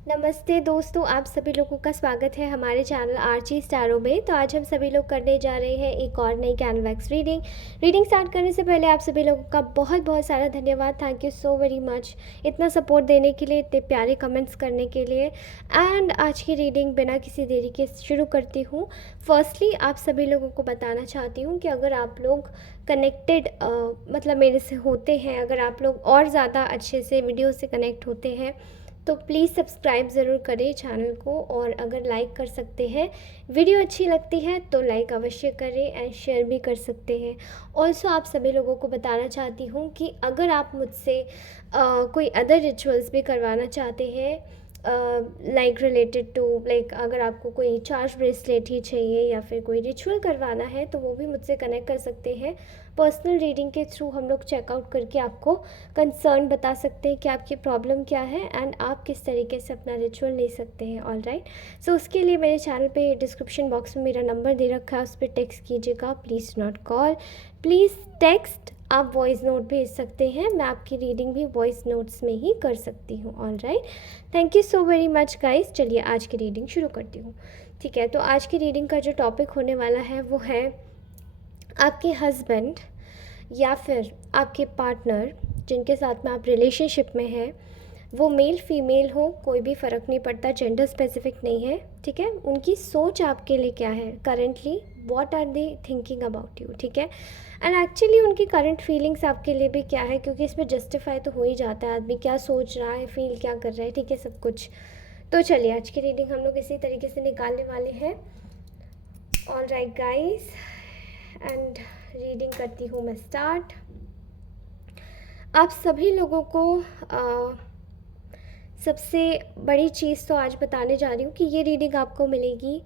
नमस्ते दोस्तों, आप सभी लोगों का स्वागत है हमारे चैनल आर्ची स्टारों में। तो आज हम सभी लोग करने जा रहे हैं एक और नई कैनवैक्स रीडिंग स्टार्ट करने से पहले आप सभी लोगों का बहुत बहुत सारा धन्यवाद। Thank you so very much इतना सपोर्ट देने के लिए, इतने प्यारे कमेंट्स करने के लिए। एंड आज की रीडिंग बिना किसी देरी के शुरू करती हूँ। फर्स्टली आप सभी लोगों को बताना चाहती हूँ कि अगर आप लोग कनेक्टेड मतलब मेरे से होते हैं, अगर आप लोग और ज़्यादा अच्छे से वीडियो से कनेक्ट होते हैं तो प्लीज़ सब्सक्राइब ज़रूर करें चैनल को। और अगर लाइक कर सकते हैं, वीडियो अच्छी लगती है तो लाइक अवश्य करें एंड शेयर भी कर सकते हैं। ऑल्सो आप सभी लोगों को बताना चाहती हूँ कि अगर आप मुझसे कोई अदर रिचुअल्स भी करवाना चाहते हैं, लाइक रिलेटेड टू लाइक अगर आपको कोई चार्ज ब्रेसलेट ही चाहिए या फिर कोई रिचुअल करवाना है तो वो भी मुझसे कनेक्ट कर सकते हैं। पर्सनल रीडिंग के थ्रू हम लोग चेकआउट करके आपको कंसर्न बता सकते हैं कि आपकी प्रॉब्लम क्या है एंड आप किस तरीके से अपना रिचुअल ले सकते हैं। ऑल राइट, सो उसके लिए मेरे चैनल पे डिस्क्रिप्शन बॉक्स में मेरा नंबर दे रखा है, उस पर टेक्स्ट कीजिएगा। Please not call, please text. आप वॉइस नोट भेज सकते हैं, मैं आपकी रीडिंग भी वॉइस नोट्स में ही कर सकती हूँ। All right, thank you so very much guys. चलिए आज की रीडिंग शुरू करती हूँ। ठीक है, तो आज की रीडिंग का जो टॉपिक होने वाला है वो है आपके हस्बैंड या फिर आपके पार्टनर जिनके साथ में आप रिलेशनशिप में हैं, वो मेल फीमेल हो कोई भी फ़र्क नहीं पड़ता, जेंडर स्पेसिफिक नहीं है। ठीक है, उनकी सोच आपके लिए क्या है currently, what are they thinking about you. ठीक है, एंड एक्चुअली उनकी करंट फीलिंग्स आपके लिए भी क्या है, क्योंकि इसमें जस्टिफाई तो हो ही जाता है आदमी क्या सोच रहा है, फील क्या कर रहा है। ठीक है, सब कुछ। तो चलिए आज की रीडिंग हम लोग इसी तरीके से निकालने वाले हैं। All right guys, and reading करती हूँ मैं स्टार्ट। आप सभी लोगों को सबसे बड़ी चीज़ तो आज बताने जा रही हूँ कि ये रीडिंग आपको मिलेगी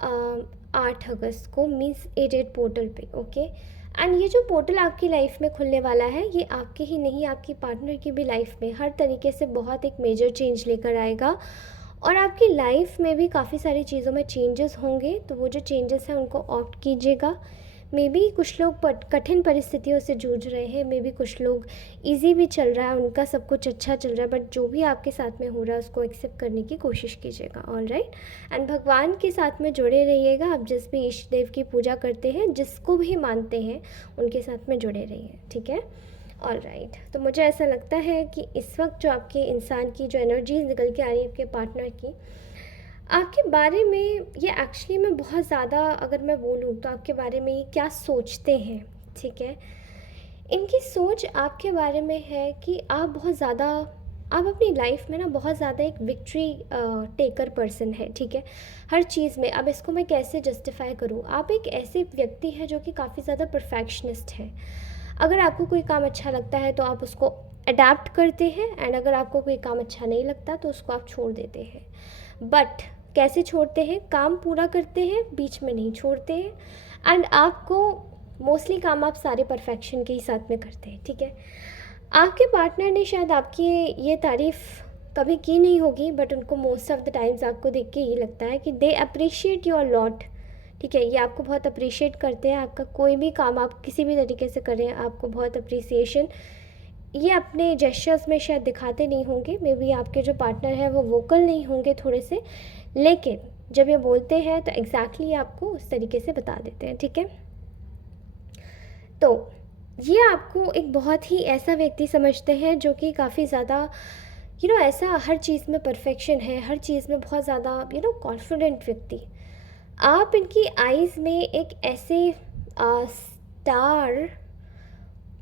8 अगस्त को, मीन्स एडेड पोर्टल पे। ओके, एंड ये जो पोर्टल आपकी लाइफ में खुलने वाला है ये आपके ही नहीं, आपकी पार्टनर की भी लाइफ में हर तरीके से बहुत एक मेजर चेंज लेकर आएगा। और आपकी लाइफ में भी काफ़ी सारी चीज़ों में चेंजेस होंगे, तो वो जो चेंजेस हैं उनको ऑप्ट कीजिएगा। मे बी कुछ लोग कठिन परिस्थितियों से जूझ रहे हैं, मे बी कुछ लोग इजी भी चल रहा है, उनका सब कुछ अच्छा चल रहा है, बट जो भी आपके साथ में हो रहा है उसको एक्सेप्ट करने की कोशिश कीजिएगा। ऑल राइट, एंड भगवान के साथ में जुड़े रहिएगा। आप जिस भी इष्ट देव की पूजा करते हैं, जिसको भी मानते हैं, उनके साथ में जुड़े रहिए। ठीक है, ऑल राइट। तो मुझे ऐसा लगता है कि इस वक्त जो आपके इंसान की जो एनर्जीज निकल के आ रही है आपके पार्टनर की, आपके बारे में ये एक्चुअली में बहुत ज़्यादा, अगर मैं बोलूँ तो आपके बारे में ये क्या सोचते हैं। ठीक है, इनकी सोच आपके बारे में है कि आप बहुत ज़्यादा, आप अपनी लाइफ में ना बहुत ज़्यादा एक विक्ट्री टेकर पर्सन है। ठीक है, हर चीज़ में। अब इसको मैं कैसे जस्टिफाई करूँ, आप एक ऐसे व्यक्ति हैं जो कि काफ़ी ज़्यादा परफेक्शनिस्ट हैं। अगर आपको कोई काम अच्छा लगता है तो आप उसको अडेप्ट करते हैं, एंड अगर आपको कोई काम अच्छा नहीं लगता तो उसको आप छोड़ देते हैं। बट कैसे छोड़ते हैं, काम पूरा करते हैं, बीच में नहीं छोड़ते हैं। एंड आपको मोस्टली काम आप सारे परफेक्शन के ही साथ में करते हैं। ठीक है, आपके पार्टनर ने शायद आपकी ये तारीफ़ कभी की नहीं होगी, बट उनको मोस्ट ऑफ द टाइम्स आपको देख के ये लगता है कि दे अप्रिशिएट योर लॉट। ठीक है, ये आपको बहुत अप्रिशिएट करते हैं, आपका कोई भी काम आप किसी भी तरीके से करें आपको बहुत अप्रिसिएशन ये अपने जेस्चर्स में शायद दिखाते नहीं होंगे। मे बी आपके जो पार्टनर है वो वोकल नहीं होंगे थोड़े से, लेकिन जब ये बोलते हैं तो एग्जैक्टली आपको उस तरीके से बता देते हैं। ठीक है, तो ये आपको एक बहुत ही ऐसा व्यक्ति समझते हैं जो कि काफ़ी ज़्यादा ऐसा हर चीज़ में परफेक्शन है, हर चीज़ में बहुत ज़्यादा कॉन्फिडेंट व्यक्ति। आप इनकी आइज़ में एक ऐसे स्टार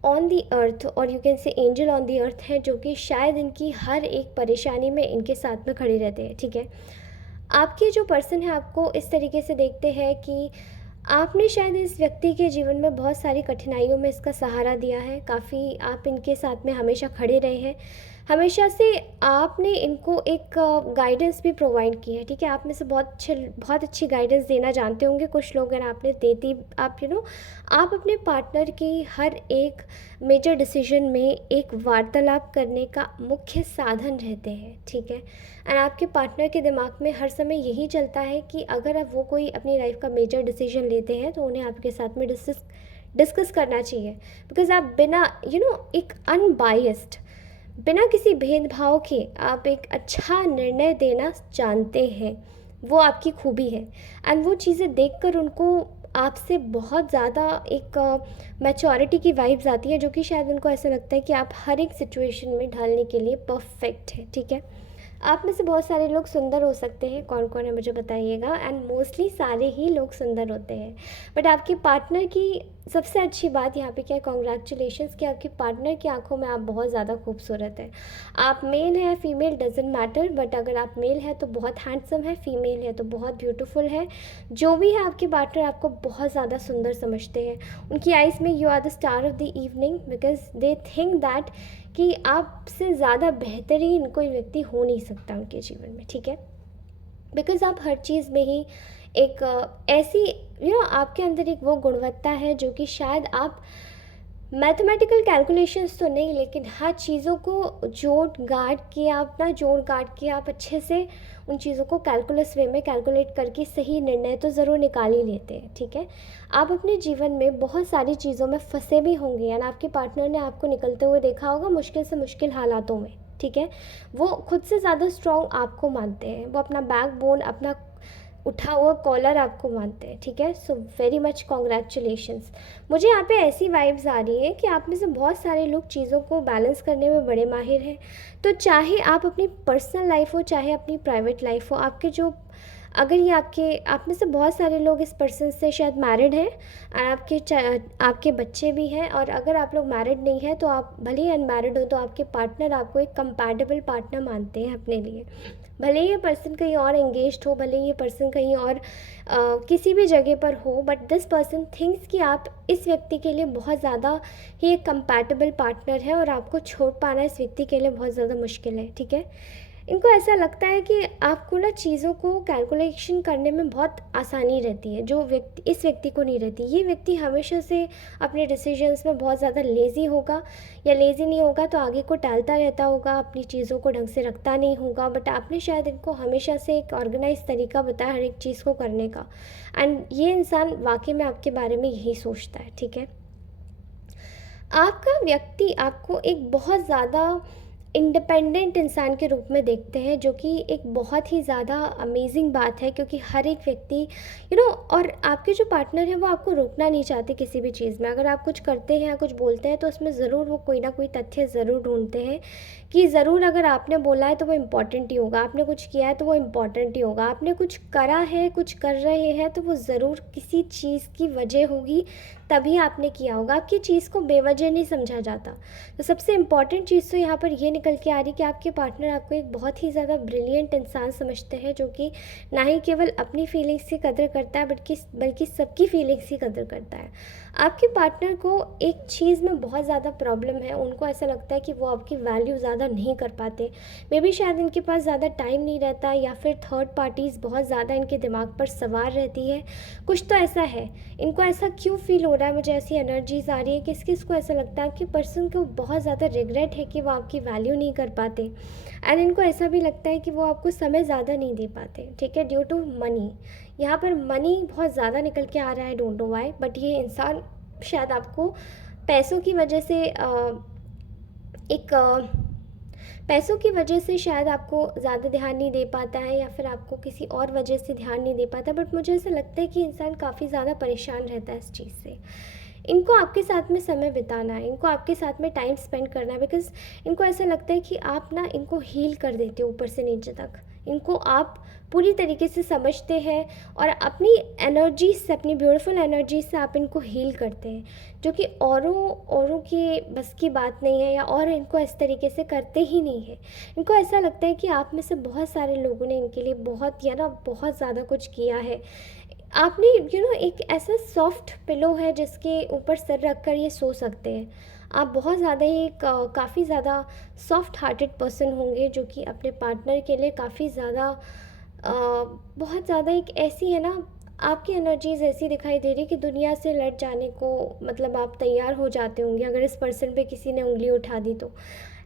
ऑन दी अर्थ, और you can say angel on the earth हैं, जो कि शायद इनकी हर एक परेशानी में इनके साथ में खड़े रहते हैं। ठीक है, आपके जो पर्सन है आपको इस तरीके से देखते हैं कि आपने शायद इस व्यक्ति के जीवन में बहुत सारी कठिनाइयों में इसका सहारा दिया है, काफ़ी आप इनके साथ में हमेशा खड़े रहे हैं, हमेशा से आपने इनको एक गाइडेंस भी प्रोवाइड की है। ठीक है, आप में से बहुत अच्छी गाइडेंस देना जानते होंगे कुछ लोग, और आपने देती आप आप अपने पार्टनर की हर एक मेजर डिसीजन में एक वार्तालाप करने का मुख्य साधन रहते हैं। ठीक है, एंड आपके पार्टनर के दिमाग में हर समय यही चलता है कि अगर अब वो कोई अपनी लाइफ का मेजर डिसीजन लेते हैं तो उन्हें आपके साथ में डिस्कस करना चाहिए, बिकॉज आप बिना एक अनबायस्ड, बिना किसी भेदभाव के आप एक अच्छा निर्णय देना जानते हैं, वो आपकी खूबी है। एंड वो चीज़ें देखकर उनको आपसे बहुत ज़्यादा एक मैच्योरिटी की वाइब्स आती है, जो कि शायद उनको ऐसा लगता है कि आप हर एक सिचुएशन में ढलने के लिए परफेक्ट है, ठीक है। आप में से बहुत सारे लोग सुंदर हो सकते हैं, कौन कौन है मुझे बताइएगा, एंड मोस्टली सारे ही लोग सुंदर होते हैं। बट आपके पार्टनर की सबसे अच्छी बात यहाँ पे क्या है, कॉन्ग्रेचुलेशंस, कि आपके पार्टनर की आंखों में आप बहुत ज़्यादा खूबसूरत है। आप मेल है फीमेल डजेंट मैटर, बट अगर आप मेल है तो बहुत हैंडसम है, फीमेल है तो बहुत ब्यूटीफुल है। जो भी है आपके पार्टनर आपको बहुत ज़्यादा सुंदर समझते हैं। उनकी आइज़ में you are the star of the evening, because they think that कि आपसे ज़्यादा बेहतरीन कोई व्यक्ति हो नहीं सकता उनके जीवन में, ठीक है। बिकॉज़ आप हर चीज़ में ही एक ऐसी आपके अंदर एक वो गुणवत्ता है जो कि शायद आप मैथमेटिकल कैलकुलेशंस तो नहीं, लेकिन हर चीज़ों को जोड़ गाड़ के आप अच्छे से उन चीज़ों को कैलकुलस वे में कैलकुलेट करके सही निर्णय तो ज़रूर निकाल ही लेते हैं, ठीक है। आप अपने जीवन में बहुत सारी चीज़ों में फंसे भी होंगे, यानी आपके पार्टनर ने आपको निकलते हुए देखा होगा मुश्किल से मुश्किल हालातों में, ठीक है। वो खुद से ज़्यादा स्ट्रॉन्ग आपको मानते हैं, वो अपना बैकबोन, अपना उठा हुआ कॉलर आपको मानते हैं, ठीक है। सो वेरी मच कॉन्ग्रेचुलेशंस। मुझे यहाँ पे ऐसी वाइब्स आ रही है कि आप में से बहुत सारे लोग चीज़ों को बैलेंस करने में बड़े माहिर हैं। तो चाहे आप अपनी पर्सनल लाइफ हो चाहे अपनी प्राइवेट लाइफ हो, आपके जो अगर ये आप में से बहुत सारे लोग इस पर्सन से शायद मैरिड हैं और आपके बच्चे भी हैं, और अगर आप लोग मैरिड नहीं हैं तो आप भले ही अनमैरिड हो तो आपके पार्टनर आपको एक कंपैटिबल पार्टनर मानते हैं अपने लिए। भले ही ये पर्सन कहीं और एंगेज्ड हो, भले ही ये पर्सन कहीं और किसी भी जगह पर हो, बट दिस पर्सन थिंक्स कि आप इस व्यक्ति के लिए बहुत ज़्यादा ही एक कंपैटिबल पार्टनर है, और आपको छोड़ पाना इस व्यक्ति के लिए बहुत ज़्यादा मुश्किल है, ठीक है। इनको ऐसा लगता है कि आपको ना चीज़ों को कैलकुलेशन करने में बहुत आसानी रहती है, जो व्यक्ति इस व्यक्ति को नहीं रहती। ये व्यक्ति हमेशा से अपने डिसीजंस में बहुत ज़्यादा लेज़ी होगा, या लेज़ी नहीं होगा तो आगे को टालता रहता होगा, अपनी चीज़ों को ढंग से रखता नहीं होगा। बट आपने शायद इनको हमेशा से एक ऑर्गेनाइज तरीका बताया हर एक चीज़ को करने का, एंड ये इंसान वाकई में आपके बारे में यही सोचता है, ठीक है। आपका व्यक्ति आपको एक बहुत ज़्यादा इंडिपेंडेंट इंसान के रूप में देखते हैं, जो कि एक बहुत ही ज़्यादा अमेजिंग बात है, क्योंकि हर एक व्यक्ति और आपके जो पार्टनर है वो आपको रोकना नहीं चाहते किसी भी चीज़ में। अगर आप कुछ करते हैं या कुछ बोलते हैं तो उसमें ज़रूर वो कोई ना कोई तथ्य ज़रूर ढूंढते हैं, कि ज़रूर अगर आपने बोला है तो वो इम्पॉर्टेंट ही होगा, आपने कुछ किया है तो वो इम्पॉर्टेंट ही होगा, आपने कुछ करा है, कुछ कर रहे हैं तो वो ज़रूर किसी चीज़ की वजह होगी, तभी आपने किया होगा। आपकी चीज़ को बेवजह नहीं समझा जाता। तो सबसे इम्पॉर्टेंट चीज़ तो यहाँ पर ये निकल के आ रही कि आपके पार्टनर आपको एक बहुत ही ज़्यादा ब्रिलियंट इंसान समझते हैं, जो कि ना ही केवल अपनी फीलिंग्स की कदर करता है बल्कि सबकी फीलिंग्स की कदर करता है। आपके पार्टनर को एक चीज़ में बहुत ज़्यादा प्रॉब्लम है, उनको ऐसा लगता है कि वो आपकी वैल्यू ज़्यादा नहीं कर पाते। मे बी शायद इनके पास ज़्यादा टाइम नहीं रहता, या फिर थर्ड पार्टीज़ बहुत ज़्यादा इनके दिमाग पर सवार रहती है। कुछ तो ऐसा है, इनको ऐसा क्यों फील हो रहा है, मुझे ऐसी एनर्जीज आ रही है, किस किस को ऐसा लगता है कि पर्सन को बहुत ज़्यादा रिग्रेट है कि वो आपकी वैल्यू नहीं कर पाते। एंड इनको ऐसा भी लगता है कि वो आपको समय ज़्यादा नहीं दे पाते, ठीक है, ड्यू टू मनी। यहाँ पर मनी बहुत ज़्यादा निकल के आ रहा है, डोंट नो व्हाई, बट ये इंसान शायद आपको पैसों की वजह से एक पैसों की वजह से शायद आपको ज़्यादा ध्यान नहीं दे पाता है, या फिर आपको किसी और वजह से ध्यान नहीं दे पाता। बट मुझे ऐसा लगता है कि इंसान काफ़ी ज़्यादा परेशान रहता है इस चीज़ से। इनको आपके साथ में समय बिताना है, इनको आपके साथ में टाइम स्पेंड करना है, बिकॉज़ इनको ऐसा लगता है कि आप ना इनको हील कर देते हो ऊपर से नीचे तक। इनको आप पूरी तरीके से समझते हैं, और अपनी एनर्जी से, अपनी ब्यूटीफुल एनर्जी से आप इनको हील करते हैं, जो कि औरों के बस की बात नहीं है, या और इनको इस तरीके से करते ही नहीं है। इनको ऐसा लगता है कि आप में से बहुत सारे लोगों ने इनके लिए बहुत ज़्यादा कुछ किया है। आपने एक ऐसा सॉफ्ट पिलो है जिसके ऊपर सर रख कर ये सो सकते हैं। आप बहुत ज़्यादा ही काफ़ी ज़्यादा सॉफ्ट हार्टेड पर्सन होंगे, जो कि अपने पार्टनर के लिए काफ़ी ज़्यादा बहुत ज़्यादा एक ऐसी है ना, आपकी एनर्जीज़ ऐसी दिखाई दे रही कि दुनिया से लड़ जाने को मतलब आप तैयार हो जाते होंगे अगर इस पर्सन पे किसी ने उंगली उठा दी तो।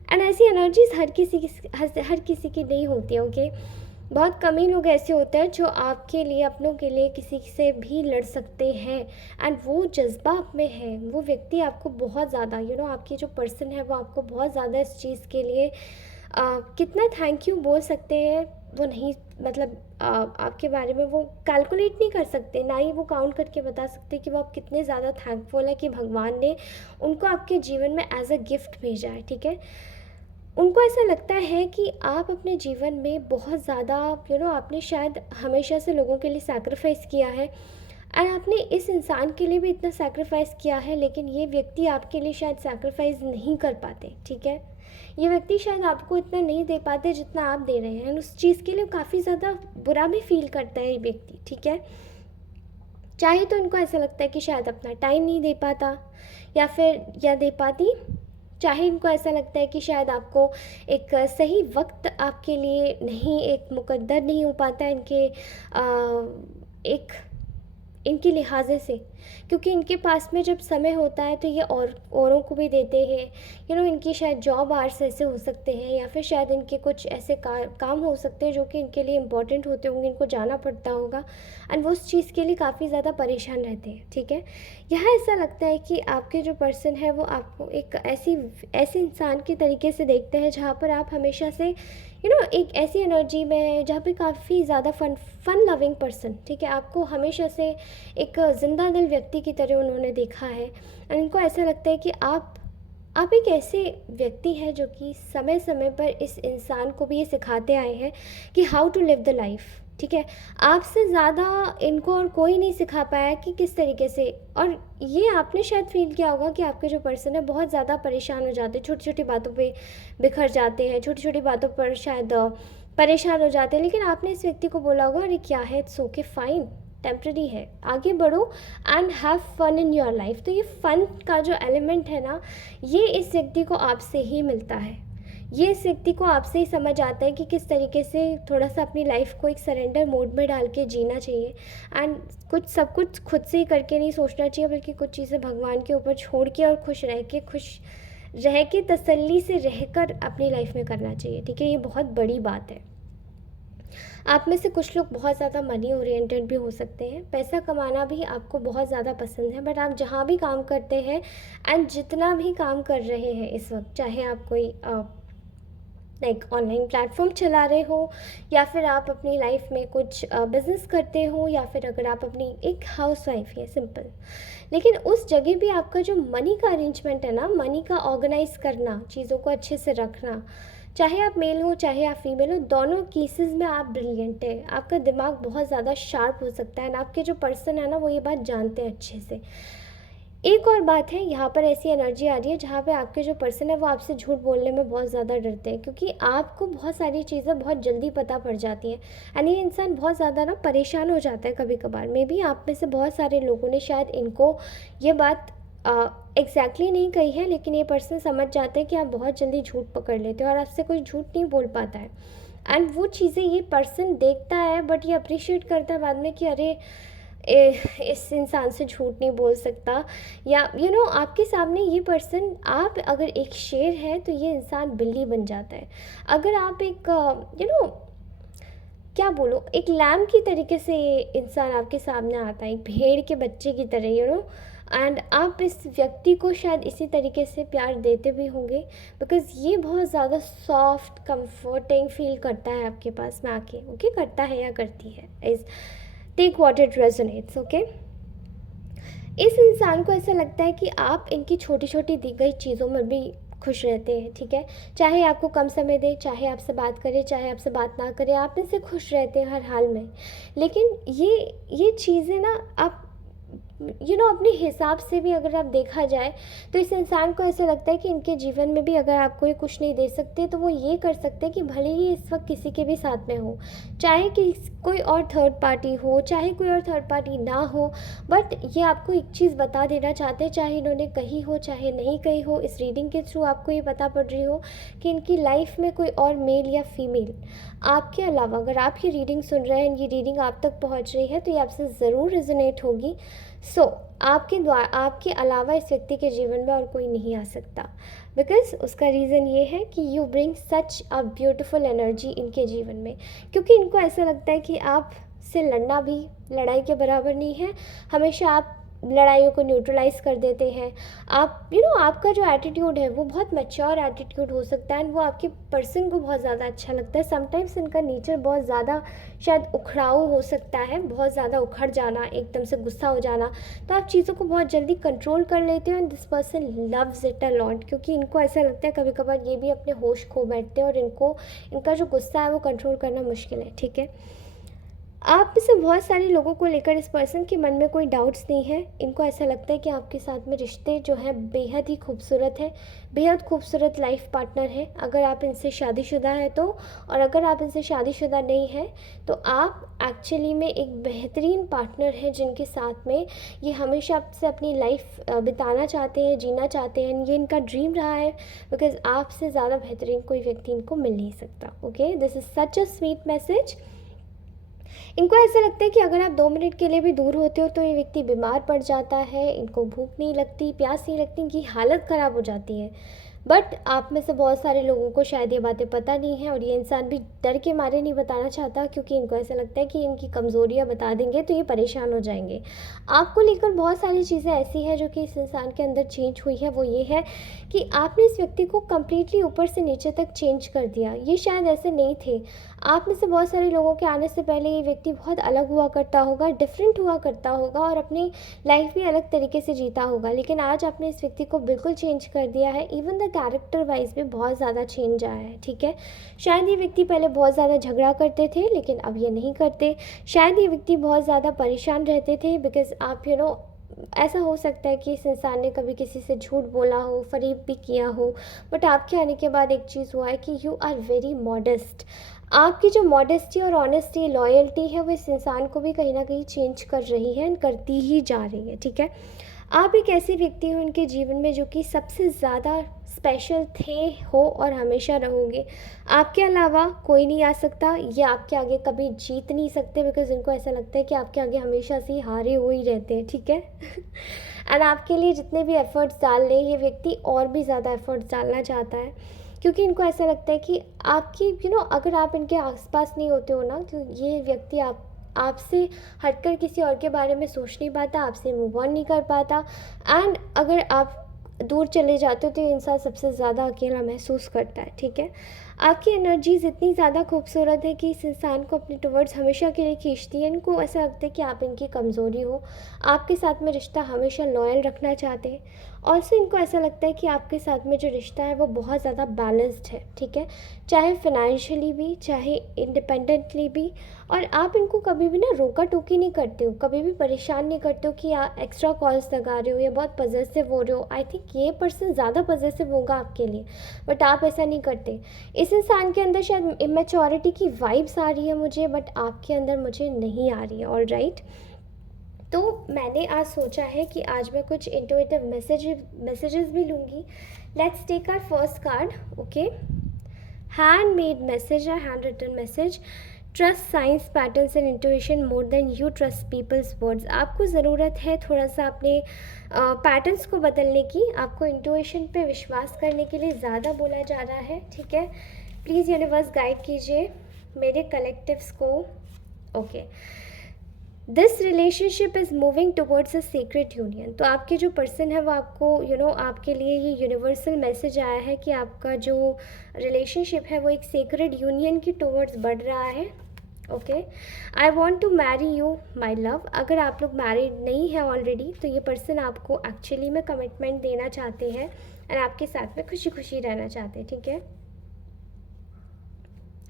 एंड ऐसी एनर्जीज़ हर किसी की नहीं होती है, ओके। बहुत कम ही लोग ऐसे होते हैं जो आपके लिए, अपनों के लिए किसी से भी लड़ सकते हैं। एंड वो जज़्बा आप में है, वो व्यक्ति आपको बहुत ज़्यादा आपकी जो पर्सन है वो आपको बहुत ज़्यादा इस चीज़ के लिए कितना थैंक यू बोल सकते हैं वो नहीं, मतलब आपके बारे में वो कैलकुलेट नहीं कर सकते, ना ही वो काउंट करके बता सकते कि वो आप कितने ज़्यादा थैंकफुल है कि भगवान ने उनको आपके जीवन में एज अ गिफ्ट भेजा है। ठीक है, उनको ऐसा लगता है कि आप अपने जीवन में बहुत ज़्यादा आपने शायद हमेशा से लोगों के लिए सैक्रिफाइस किया है, एंड आपने इस इंसान के लिए भी इतना सैक्रिफाइस किया है, लेकिन ये व्यक्ति आपके लिए शायद सैक्रिफाइस नहीं कर पाते। ठीक है, ये व्यक्ति शायद आपको इतना नहीं दे पाते जितना आप दे रहे हैं, उस चीज़ के लिए काफ़ी ज़्यादा बुरा भी फील करता है ये व्यक्ति। ठीक है, चाहे तो इनको ऐसा लगता है कि शायद अपना टाइम नहीं दे पाता या दे पाती, चाहे इनको ऐसा लगता है कि शायद आपको एक सही वक्त आपके लिए नहीं, एक मुकद्दर नहीं हो पाता इनके एक इनके लिहाजे से, क्योंकि इनके पास में जब समय होता है तो ये औरों को भी देते हैं। इनकी शायद जॉब आवर्स ऐसे हो सकते हैं, या फिर शायद इनके कुछ ऐसे काम हो सकते हैं जो कि इनके लिए इम्पोर्टेंट होते होंगे, इनको जाना पड़ता होगा, एंड वो उस चीज़ के लिए काफ़ी ज़्यादा परेशान रहते हैं। ठीक है, यहाँ ऐसा लगता है कि आपके जो पर्सन है वो आपको एक ऐसे इंसान के तरीके से देखते हैं जहाँ पर आप हमेशा से एक ऐसी एनर्जी में है जहाँ पे काफ़ी ज़्यादा फन लविंग पर्सन। ठीक है, आपको हमेशा से एक जिंदा दिल व्यक्ति की तरह उन्होंने देखा है, और इनको ऐसा लगता है कि आप एक ऐसे व्यक्ति हैं जो कि समय समय पर इस इंसान को भी ये सिखाते आए हैं कि how to live the life. ठीक है, आपसे ज़्यादा इनको और कोई नहीं सिखा पाया कि किस तरीके से, और ये आपने शायद फील किया होगा कि आपके जो पर्सन है बहुत ज़्यादा परेशान हो जाते हैं, छोटी छोटी बातों पे बिखर जाते हैं, छोटी छोटी बातों पर शायद परेशान हो जाते हैं, लेकिन आपने इस व्यक्ति को बोला होगा अरे क्या है, इट्स ओके फाइन, टेम्प्रेरी है, आगे बढ़ो and have fun in your life. तो ये फ़न का जो एलिमेंट है ना, ये इस व्यक्ति को आपसे ही मिलता है, ये इस व्यक्ति को आपसे ही समझ आता है कि किस तरीके से थोड़ा सा अपनी लाइफ को एक सरेंडर मोड में डाल के जीना चाहिए, एंड सब कुछ खुद से ही करके नहीं सोचना चाहिए, बल्कि कुछ चीज़ें भगवान के ऊपर छोड़ के और खुश रह के तसल्ली से रहकर अपनी लाइफ में करना चाहिए। ठीक है, ये बहुत बड़ी बात है। आप में से कुछ लोग बहुत ज़्यादा मनी ओरिएंटेड भी हो सकते हैं, पैसा कमाना भी आपको बहुत ज़्यादा पसंद है, बट आप जहाँ भी काम करते हैं एंड जितना भी काम कर रहे हैं इस वक्त, चाहे आप कोई लाइक ऑनलाइन प्लेटफॉर्म चला रहे हो, या फिर आप अपनी लाइफ में कुछ बिज़नेस करते हो, या फिर अगर आप अपनी एक हाउस वाइफ है सिंपल, लेकिन उस जगह भी आपका जो मनी का अरेंजमेंट है ना, मनी का ऑर्गेनाइज करना, चीज़ों को अच्छे से रखना, चाहे आप मेल हो चाहे आप फीमेल हो, दोनों केसेस में आप ब्रिलियंट है, आपका दिमाग बहुत ज़्यादा शार्प हो सकता है, और आपके जो पर्सन है ना वो ये बात जानते हैं अच्छे से। एक और बात है, यहाँ पर ऐसी एनर्जी आ रही है जहाँ पे आपके जो पर्सन है वो आपसे झूठ बोलने में बहुत ज़्यादा डरते हैं, क्योंकि आपको बहुत सारी चीज़ें बहुत जल्दी पता पड़ जाती हैं, एंड ये इंसान बहुत ज़्यादा ना परेशान हो जाता है कभी कभार। मे बी आप में से बहुत सारे लोगों ने शायद इनको ये बात एग्जैक्टली नहीं कही है, लेकिन ये पर्सन समझ जाते हैं कि आप बहुत जल्दी झूठ पकड़ लेते हो और आपसे कोई झूठ नहीं बोल पाता है, एंड वो चीज़ें ये पर्सन देखता है, बट ये अप्रिशिएट करता है बाद में कि अरे इस इंसान से झूठ नहीं बोल सकता, या आपके सामने ये पर्सन, आप अगर एक शेर है तो ये इंसान बिल्ली बन जाता है, अगर आप एक क्या बोलो, एक लैम की तरीके से ये इंसान आपके सामने आता है, एक भेड़ के बच्चे की तरह, एंड आप इस व्यक्ति को शायद इसी तरीके से प्यार देते भी होंगे, बिकॉज़ ये बहुत ज़्यादा सॉफ्ट कंफर्टिंग फील करता है आपके पास में आके, ओके, करता है या करती है, is take what it resonates. Okay, इस इंसान को ऐसा लगता है कि आप इनकी छोटी छोटी दी गई चीज़ों में भी खुश रहते हैं। ठीक है, चाहे आपको कम समय दे, चाहे आपसे बात करे, चाहे आपसे बात ना करे, आप इनसे खुश रहते हैं हर हाल में, लेकिन ये चीज़ें ना आप अपने हिसाब से भी अगर आप देखा जाए तो इस इंसान को ऐसा लगता है कि इनके जीवन में भी अगर आपको ये कुछ नहीं दे सकते तो वो ये कर सकते हैं कि भले ही इस वक्त किसी के भी साथ में हो, चाहे कि कोई और थर्ड पार्टी हो, चाहे कोई और थर्ड पार्टी ना हो, बट ये आपको एक चीज़ बता देना चाहते हैं, चाहे इन्होंने कही हो चाहे नहीं कही हो, इस रीडिंग के थ्रू आपको ये पता पड़ रही हो कि इनकी लाइफ में कोई और मेल या फीमेल आपके अलावा, अगर आप ये रीडिंग सुन रहे हैं, ये रीडिंग आप तक पहुंच रही है, तो ये आपसे ज़रूर रेजोनेट होगी। आपके अलावा इस व्यक्ति के जीवन में और कोई नहीं आ सकता। बिकॉज उसका रीज़न ये है कि you bring such a beautiful energy इनके जीवन में, क्योंकि इनको ऐसा लगता है कि आप से लड़ना भी लड़ाई के बराबर नहीं है। हमेशा आप लड़ाइयों को न्यूट्रलाइज कर देते हैं। आप आपका जो एटीट्यूड है वो बहुत मैच्योर एटीट्यूड हो सकता है एंड वो आपके पर्सन को बहुत ज़्यादा अच्छा लगता है। समटाइम्स इनका नेचर बहुत ज़्यादा शायद उखड़ाऊ हो सकता है, बहुत ज़्यादा उखड़ जाना, एकदम से गुस्सा हो जाना। तो आप चीज़ों को बहुत जल्दी कंट्रोल कर लेते हो and this person loves it a lot, क्योंकि इनको ऐसा लगता है कभी कभार ये भी अपने होश खो बैठते हैं और इनका जो गुस्सा है वो कंट्रोल करना मुश्किल है। ठीक है, आप में से बहुत सारे लोगों को लेकर इस पर्सन के मन में कोई डाउट्स नहीं है। इनको ऐसा लगता है कि आपके साथ में रिश्ते जो हैं बेहद ही खूबसूरत है, बेहद खूबसूरत लाइफ पार्टनर है अगर आप इनसे शादीशुदा है तो। और अगर आप इनसे शादीशुदा नहीं है तो आप एक्चुअली में एक बेहतरीन पार्टनर है जिनके साथ में ये हमेशा आपसे अपनी लाइफ बिताना चाहते हैं, जीना चाहते हैं। ये इनका ड्रीम रहा है, बिकॉज आपसे ज़्यादा बेहतरीन कोई व्यक्ति इनको मिल नहीं सकता। Okay, this is such a sweet message. इनको ऐसा लगता है कि अगर आप 2 मिनट के लिए भी दूर होते हो तो ये व्यक्ति बीमार पड़ जाता है, इनको भूख नहीं लगती, प्यास नहीं लगती, इनकी हालत ख़राब हो जाती है। बट आप में से बहुत सारे लोगों को शायद ये बातें पता नहीं है और ये इंसान भी डर के मारे नहीं बताना चाहता, क्योंकि इनको ऐसा लगता है कि इनकी कमज़ोरियाँ बता देंगे तो ये परेशान हो जाएंगे। आपको लेकर बहुत सारी चीज़ें ऐसी हैं जो कि इस इंसान के अंदर चेंज हुई है। वो ये है कि आपने इस व्यक्ति को कम्प्लीटली ऊपर से नीचे तक चेंज कर दिया। ये शायद ऐसे नहीं थे। आप में से बहुत सारे लोगों के आने से पहले ये व्यक्ति बहुत अलग हुआ करता होगा, डिफरेंट हुआ करता होगा और अपनी लाइफ भी अलग तरीके से जीता होगा, लेकिन आज आपने इस व्यक्ति को बिल्कुल चेंज कर दिया है। इवन द कैरेक्टर वाइज भी बहुत ज़्यादा चेंज आया है। ठीक है, शायद ये व्यक्ति पहले बहुत ज़्यादा झगड़ा करते थे लेकिन अब ये नहीं करते। शायद ये व्यक्ति बहुत ज़्यादा परेशान रहते थे बिकॉज आप ऐसा हो सकता है कि इस इंसान ने कभी किसी से झूठ बोला हो, फरेब भी किया हो, बट आपके आने के बाद एक चीज़ हुआ है कि यू आर वेरी मॉडेस्ट। आपकी जो मॉडेस्टी और ऑनेस्टी, लॉयल्टी है वो इस इंसान को भी कहीं ना कहीं चेंज कर रही है, करती ही जा रही है। ठीक है, आप एक ऐसे व्यक्ति हो उनके जीवन में जो कि सबसे ज़्यादा स्पेशल थे, हो और हमेशा रहोगे। आपके अलावा कोई नहीं आ सकता, ये आपके आगे कभी जीत नहीं सकते बिकॉज इनको ऐसा लगता है कि आपके आगे हमेशा से ही हारे हुए ही रहते हैं। ठीक है एंड आपके लिए जितने भी एफ़र्ट्स डाल लें ये व्यक्ति और भी ज़्यादा एफ़र्ट्स डालना चाहता है, क्योंकि इनको ऐसा लगता है कि आपकी अगर आप इनके आसपास नहीं होते हो ना तो ये व्यक्ति आपसे हटकर किसी और के बारे में सोच नहीं पाता, आपसे मूव ऑन नहीं कर पाता। एंड अगर आप दूर चले जाते हो तो ये इंसान सबसे ज़्यादा अकेला महसूस करता है। ठीक है, आपकी एनर्जीज़ इतनी ज़्यादा खूबसूरत है कि इस इंसान को अपने टुवर्ड्स हमेशा के लिए खींचती है। इनको ऐसा लगता है कि आप इनकी कमज़ोरी हो, आपके साथ में रिश्ता हमेशा लॉयल रखना चाहते हैं। ऑल्सो इनको ऐसा लगता है कि आपके साथ में जो रिश्ता है वो बहुत ज़्यादा बैलेंस्ड है। ठीक है, चाहे फिनेंशियली भी, चाहे इंडिपेंडेंटली भी। और आप इनको कभी भी ना रोका टोकी नहीं करते हो, कभी भी परेशान नहीं करते हो कि आप एक्स्ट्रा कॉल्स लगा रहे हो या बहुत पजेसिव हो रहे हो। आई थिंक ये पर्सन ज़्यादा पजेसिव होगा आपके लिए, बट आप ऐसा नहीं करते। इस इंसान के अंदर शायद इमेच्योरिटी की वाइब्स आ रही है मुझे, बट आपके अंदर मुझे नहीं आ रही है। ऑल राइट, तो मैंने आज सोचा है कि आज मैं कुछ इंट्यूटिव मैसेजेस भी लूँगी। Let's take our first card. Okay, hand made message है, hand written message. Trust science patterns and intuition more than you trust people's words. आपको ज़रूरत है थोड़ा सा अपने पैटर्न्स को बदलने की, आपको इंट्यूशन पे विश्वास करने के लिए ज़्यादा बोला जा रहा है। ठीक है, प्लीज़ यूनिवर्स गाइड कीजिए मेरे कलेक्टिव्स को। Okay, this relationship is moving towards a secret union. तो आपके जो पर्सन है वो आपको आपके लिए ये यूनिवर्सल मैसेज आया है कि आपका जो रिलेशनशिप है वो एक सीक्रेट यूनियन की टुवर्ड्स बढ़ रहा है। Okay, I want to marry you my love. अगर आप लोग मैरिड नहीं हैं ऑलरेडी तो ये पर्सन आपको एक्चुअली में कमिटमेंट देना चाहते हैं और आपके साथ में खुशी खुशी रहना चाहते हैं। ठीक है,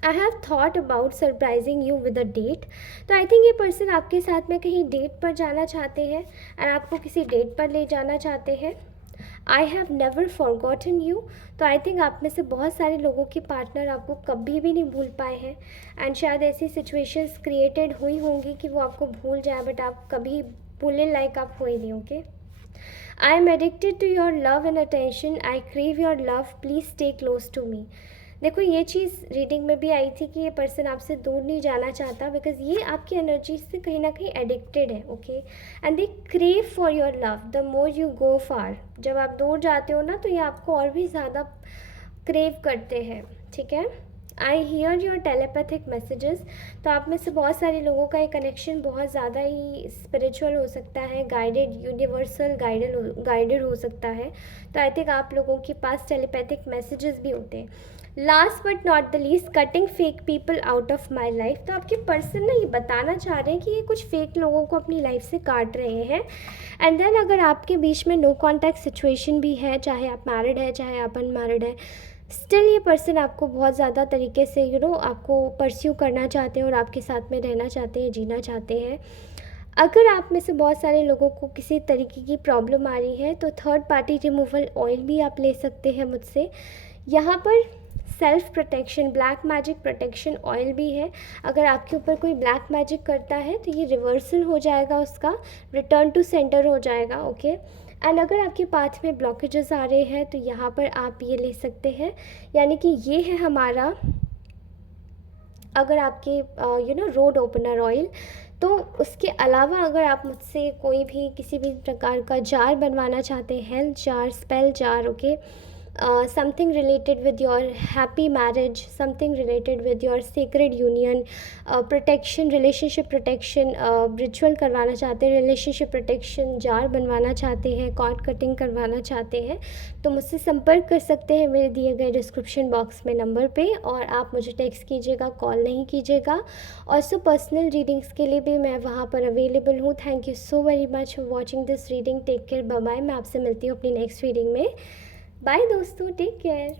I have thought about surprising you with a date. तो आई थिंक ये पर्सन आपके साथ में कहीं डेट पर जाना चाहते हैं और आपको किसी डेट पर ले जाना चाहते हैं। I have never forgotten you. तो आई थिंक आप में से बहुत सारे लोगों के पार्टनर आपको कभी भी नहीं भूल पाए हैं एंड शायद ऐसी सिचुएशंस क्रिएटेड हुई होंगी कि वो आपको भूल जाए, बट आप कभी भूलने लायक आप हुए नहीं। Okay, I am addicted to your love and attention, I crave your love, please stay close to me. देखो ये चीज़ रीडिंग में भी आई थी कि ये पर्सन आपसे दूर नहीं जाना चाहता, बिकॉज ये आपकी एनर्जी से कहीं ना कहीं एडिक्टेड है, okay. And they crave for your love the more you go far. जब आप दूर जाते हो ना तो ये आपको और भी ज़्यादा क्रेव करते हैं, ठीक है। I hear your telepathic messages. तो आप में से बहुत सारे लोगों का ये कनेक्शन बहुत ज़्यादा ही स्पिरिचुअल हो सकता है, गाइडेड, यूनिवर्सल गाइडेड हो सकता है। तो आई थिंक आप लोगों के पास टेलीपैथिक मैसेजेस भी होते हैं। Last but not the least, cutting fake people out of my life. तो आपके पर्सन ना ये बताना चाह रहे हैं कि ये कुछ फेक लोगों को अपनी लाइफ से काट रहे हैं। एंड देन अगर आपके बीच में नो कॉन्टैक्ट सिचुएशन भी है, चाहे आप मैरिड है चाहे आप अनमैरिड है, स्टिल ये पर्सन आपको बहुत ज़्यादा तरीके से आपको परस्यू करना चाहते हैं और आपके साथ में रहना चाहते हैं, जीना चाहते हैं। अगर आप में से बहुत सारे लोगों को किसी तरीके की प्रॉब्लम आ रही है तो थर्ड पार्टी रिमूवल ऑयल भी आप ले सकते हैं मुझसे। यहाँ पर self protection, black magic protection oil भी है। अगर आपके ऊपर कोई ब्लैक मैजिक करता है तो ये रिवर्सल हो जाएगा, उसका रिटर्न टू सेंटर हो जाएगा, ओके। एंड अगर आपके पाथ में ब्लॉकेजेस आ रहे हैं तो यहाँ पर आप ये ले सकते हैं, यानी कि ये है हमारा, अगर आपके रोड ओपनर ऑयल। तो उसके अलावा अगर आप मुझसे कोई भी किसी भी प्रकार का जार बनवाना चाहते हैं, health jar, spell jar, okay, something related with your happy marriage, something related with your secret union, protection, relationship protection ritual करवाना चाहते हैं, रिलेशनशिप प्रोटेक्शन जार बनवाना चाहते हैं, कॉर्ड कटिंग करवाना चाहते हैं, तो मुझसे संपर्क कर सकते हैं मेरे दिए गए डिस्क्रिप्शन बॉक्स में नंबर पे। और आप मुझे टेक्स्ट कीजिएगा, कॉल नहीं कीजिएगा। और सो पर्सनल रीडिंग्स के लिए भी मैं वहाँ पर अवेलेबल हूँ। Thank you so very much for watching this reading. Take care, bye bye. मैं आपसे मिलती हूँ अपनी नेक्स्ट रीडिंग में। बाय दोस्तों, टेक केयर।